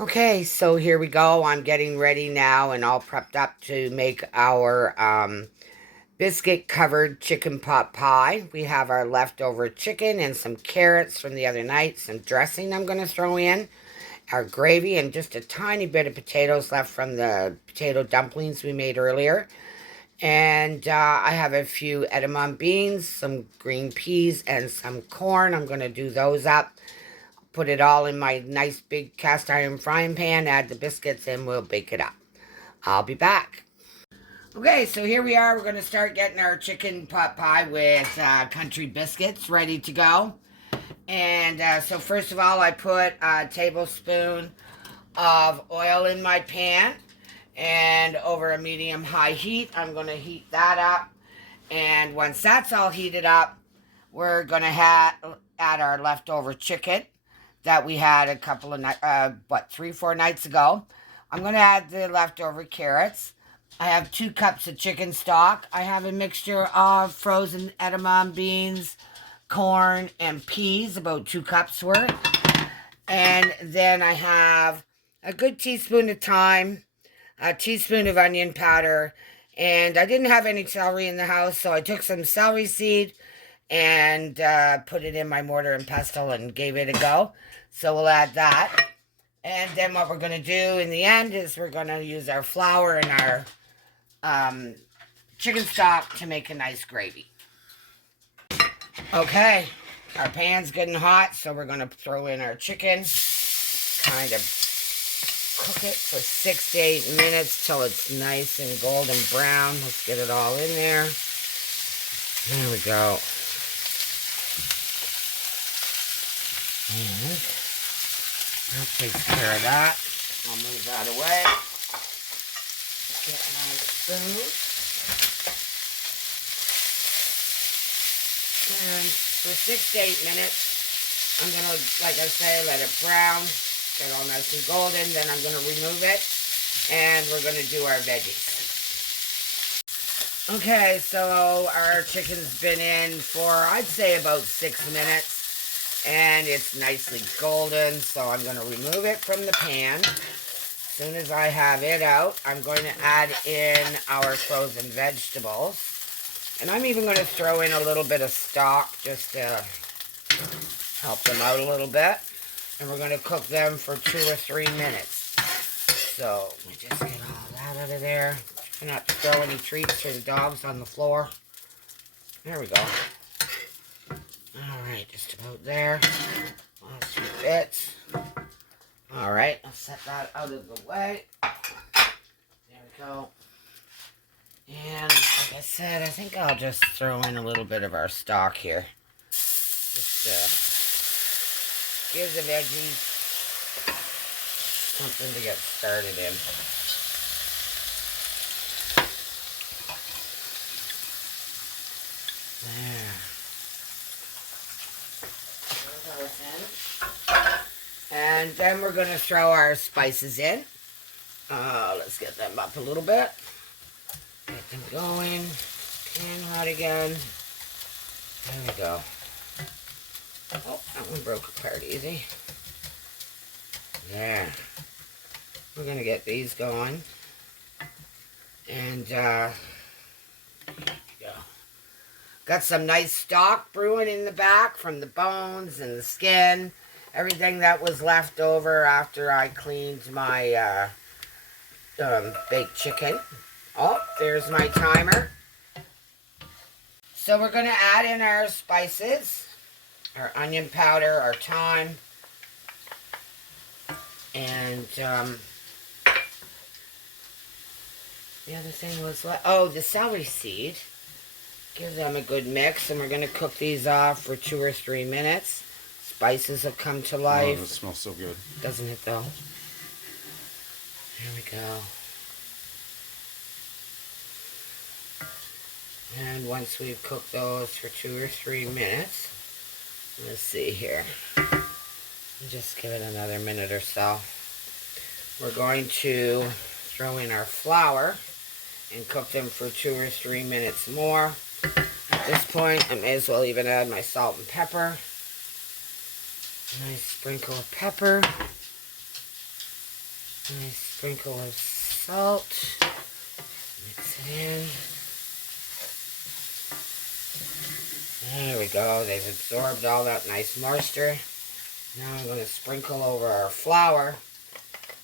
Okay, so here we go. I'm getting ready now and all prepped up to make our biscuit covered chicken pot pie. We have our leftover chicken and some carrots from the other night, some dressing I'm going to throw in, our gravy, and just a tiny bit of potatoes left from the potato dumplings we made earlier. And I have a few edamame beans, some green peas, and some corn. I'm going to do those up. Put it all in my nice big cast iron frying pan, add the biscuits, and we'll bake it up. I'll be back. Okay, so here we are. We're going to start getting our chicken pot pie with country biscuits ready to go. And so first of all, I put a tablespoon of oil in my pan. And over a medium-high heat, I'm going to heat that up. And once that's all heated up, we're going to add our leftover chicken that we had a couple of 3-4 nights ago. I'm going to add the leftover carrots. I have 2 cups of chicken stock. I have a mixture of frozen edamame beans, corn, and peas, about 2 cups worth. And then I have a good teaspoon of thyme, a teaspoon of onion powder, and I didn't have any celery in the house, so I took some celery seed and put it in my mortar and pestle and gave it a go. So we'll add that. And then what we're going to do in the end is we're going to use our flour and our chicken stock to make a nice gravy. Okay, our pan's getting hot, so we're going to throw in our chicken. Kind of cook it for 6 to 8 minutes till it's nice and golden brown. Let's get it all in there. There we go. And that takes care of that. I'll move that away. Get my spoon. And for 6 to 8 minutes, I'm going to, like I say, let it brown. Get all nice and golden. Then I'm going to remove it. And we're going to do our veggies. Okay, so our chicken's been in for, I'd say, about 6 minutes. And it's nicely golden, so I'm going to remove it from the pan. As soon as I have it out, I'm going to add in our frozen vegetables. And I'm even going to throw in a little bit of stock just to help them out a little bit. And we're going to cook them for 2 or 3 minutes. So, let me just get all that out of there. Try not to throw any treats for the dogs on the floor. There we go. Alright, just about there. Last few bits. Alright, I'll set that out of the way. There we go. And like I said, I think I'll just throw in a little bit of our stock here. Just give the veggies something to get started in. There. And then we're going to throw our spices in. Let's get them up a little bit. Get them going. Pan hot again. There we go. Oh, that one broke apart easy. There. We're going to get these going. And, there we go. Got some nice stock brewing in the back from the bones and the skin. Everything that was left over after I cleaned my baked chicken. Oh, there's my timer. So we're going to add in our spices. Our onion powder, our thyme. And the other thing was, the celery seed. Give them a good mix, and we're going to cook these off for 2 or 3 minutes. Spices have come to life. Oh, that smells so good. Doesn't it, though? There we go. And once we've cooked those for 2 or 3 minutes, let's see here. Just give it another minute or so. We're going to throw in our flour and cook them for 2 or 3 minutes more. At this point, I may as well even add my salt and pepper. Nice sprinkle of pepper. Nice sprinkle of salt. Mix it in. There we go. They've absorbed all that nice moisture. Now I'm going to sprinkle over our flour.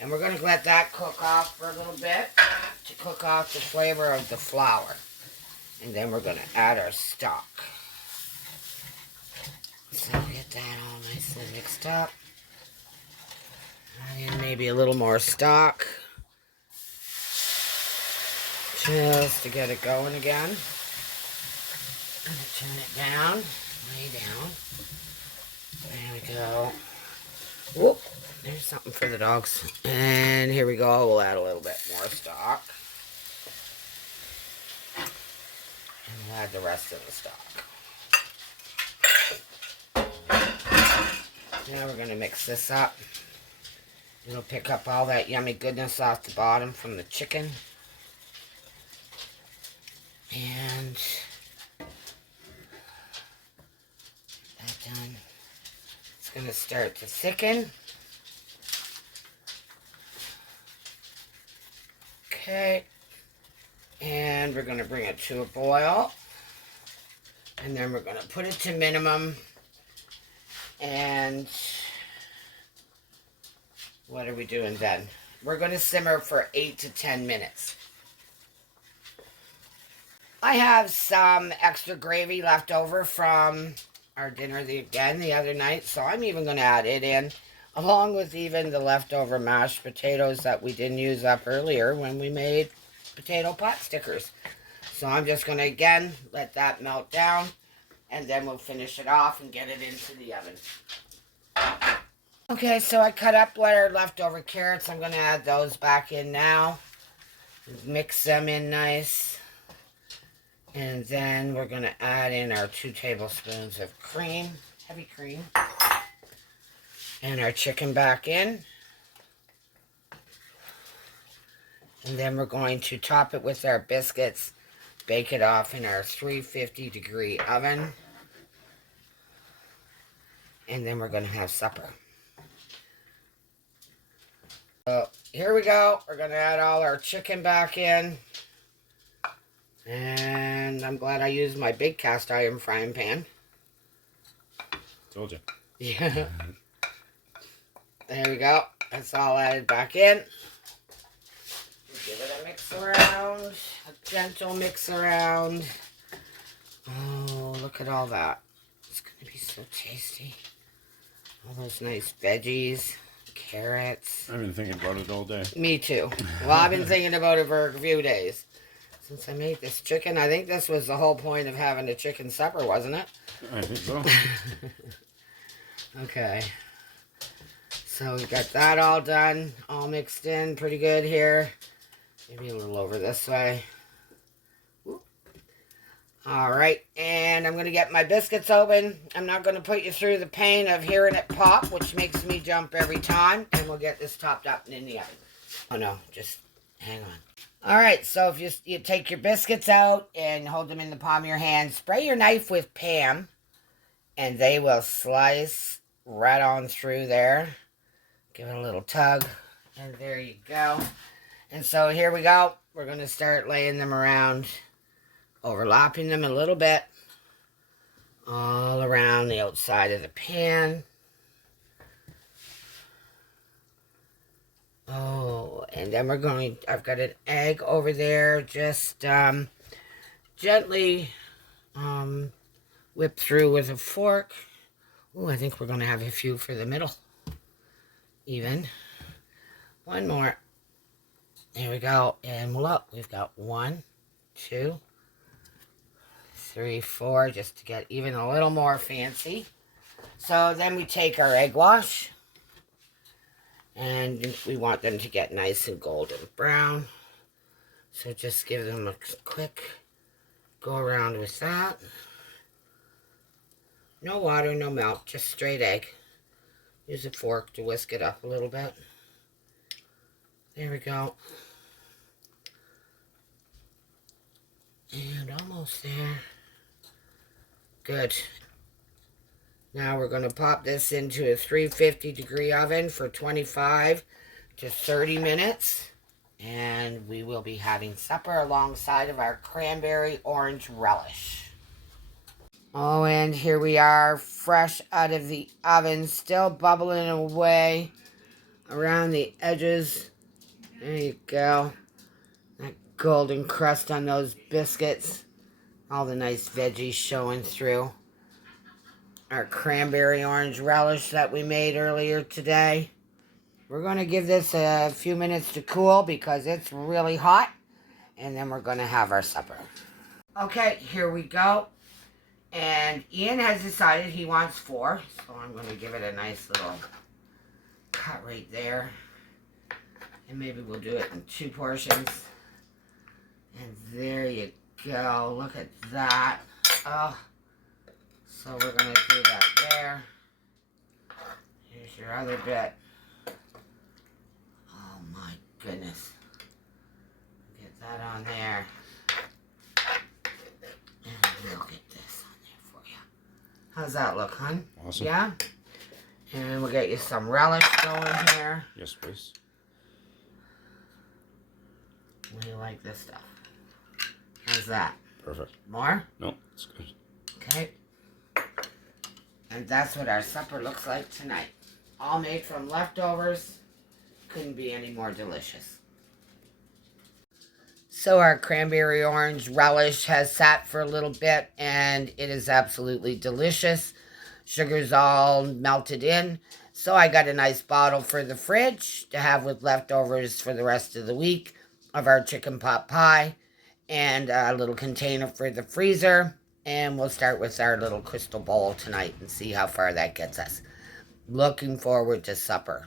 And we're going to let that cook off for a little bit to cook off the flavor of the flour. And then we're going to add our stock. So get that all nicely mixed up. Add in maybe a little more stock. Just to get it going again. I'm going to turn it down, way down. There we go. Whoop, there's something for the dogs. And here we go, we'll add a little bit more stock. And we'll add the rest of the stock. Now we're going to mix this up. It'll pick up all that yummy goodness off the bottom from the chicken. And that done. It's going to start to thicken. Okay. And we're going to bring it to a boil. And then we're going to put it to minimum. And what are we doing then? We're going to simmer for 8 to 10 minutes. I have some extra gravy left over from our dinner the other night, so I'm even going to add it in, along with even the leftover mashed potatoes that we didn't use up earlier when we made potato pot stickers. So I'm just going to, again, let that melt down, and then we'll finish it off and get it into the oven. Okay, so I cut up our leftover carrots. I'm going to add those back in now. Mix them in nice. And then we're going to add in our 2 tablespoons of cream, heavy cream. And our chicken back in. And then we're going to top it with our biscuits. Bake it off in our 350-degree oven. And then we're going to have supper. So here we go. We're going to add all our chicken back in. And I'm glad I used my big cast iron frying pan. Told you. Yeah. There we go. That's all added back in. Give it a mix around. A gentle mix around. Oh, look at all that. It's going to be so tasty. All those nice veggies. Carrots. I've been thinking about it all day. Me too. Well, I've been thinking about it for a few days. Since I made this chicken, I think this was the whole point of having a chicken supper, wasn't it? I think so. Okay. So we got that all done, all mixed in pretty good here. Maybe a little over this way. Alright, and I'm going to get my biscuits open. I'm not going to put you through the pain of hearing it pop, which makes me jump every time. And we'll get this topped up and in the oven. Oh no, just hang on. Alright, so if you take your biscuits out and hold them in the palm of your hand, spray your knife with Pam, and they will slice right on through there. Give it a little tug, and there you go. And so here we go. We're going to start laying them around, overlapping them a little bit, all around the outside of the pan. Oh, and then I've got an egg over there, just gently whip through with a fork. Oh, I think we're going to have a few for the middle, even. One more. There we go. And look, we've got 1, 2, 3, 4, just to get even a little more fancy. So then we take our egg wash. And we want them to get nice and golden brown. So just give them a quick go around with that. No water, no milk, just straight egg. Use a fork to whisk it up a little bit. There we go. And almost there. Good. Now we're going to pop this into a 350-degree oven for 25 just 30 minutes. And we will be having supper alongside of our cranberry orange relish. Oh, and here we are, fresh out of the oven, still bubbling away around the edges. There you go. That golden crust on those biscuits. All the nice veggies showing through. Our cranberry orange relish that we made earlier today. We're going to give this a few minutes to cool because it's really hot. And then we're going to have our supper. Okay, here we go. And Ian has decided he wants 4. So I'm going to give it a nice little cut right there. And maybe we'll do it in 2 portions. And there you go. Look at that. Oh. So we're going to do that there. Here's your other bit. Oh my goodness. Get that on there. And we'll get this on there for you. How's that look, hon? Awesome. Yeah? And we'll get you some relish going here. Yes, please. We like this stuff. How's that? Perfect. More? No, it's good. Okay. And that's what our supper looks like tonight. All made from leftovers. Couldn't be any more delicious. So our cranberry orange relish has sat for a little bit and it is absolutely delicious. Sugar's all melted in. So I got a nice bottle for the fridge to have with leftovers for the rest of the week of our chicken pot pie. And a little container for the freezer. And we'll start with our little crystal bowl tonight and see how far that gets us. Looking forward to supper.